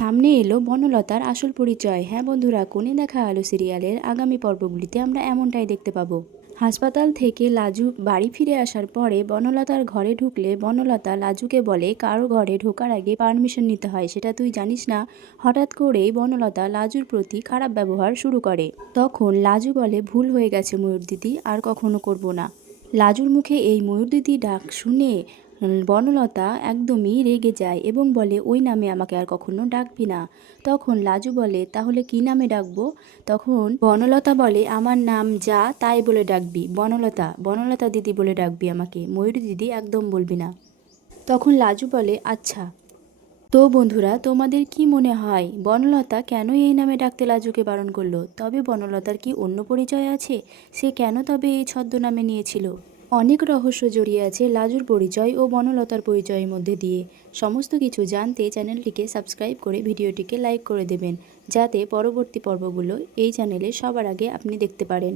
সামনে এলো বনলতার আসল পরিচয়। হ্যাঁ বন্ধুরা, কোণে দেখা আলো সিরিয়ালের আগামী পর্বগুলিতে আমরা এমনটাই দেখতে পাবো। হাসপাতাল থেকে লাজু বাড়ি ফিরে আসার পরে বনলতার ঘরে ঢুকলে বনলতা লাজুকে বলে কারো ঘরে ঢোকার আগে পারমিশন নিতে হয়, সেটা তুই জানিস না। হঠাৎ করেই বনলতা লাজুর প্রতি খারাপ ব্যবহার শুরু করে। তখন লাজু বলে ভুল হয়ে গেছে ময়ূর দিদি, আর কখনো করব না। লাজুর মুখে এই ময়ূর দিদি ডাক শুনে বনলতা একদমই রেগে যায় এবং বলে ওই নামে আমাকে আর কখনো ডাকবি না। তখন লাজু বলে তাহলে কি নামে ডাকবো? তখন বনলতা বলে আমার নাম যা তাই বলে ডাকবি, বনলতা বনলতা দিদি বলে ডাকবি, আমাকে ময়ূর দিদি একদম বলবি না। তখন লাজু বলে আচ্ছা। তো বন্ধুরা, তোমাদের কি মনে হয় বনলতা কেন এই নামে ডাকতে লাজুকে বারণ করলো? তবে বনলতার কি অন্য পরিচয় আছে? সে কেন তবে এই ছদ্মনামে নিয়েছিল? অনেক রহস্য জড়িয়ে আছে লাজুর পরিচয় ও বনলতার পরিচয়ের মধ্যে দিয়ে। সমস্ত কিছু জানতে চ্যানেলটিকে সাবস্ক্রাইব করে ভিডিওটিকে লাইক করে দেবেন, যাতে পরবর্তী পর্বগুলো এই চ্যানেলে সবার আগে আপনি দেখতে পারেন।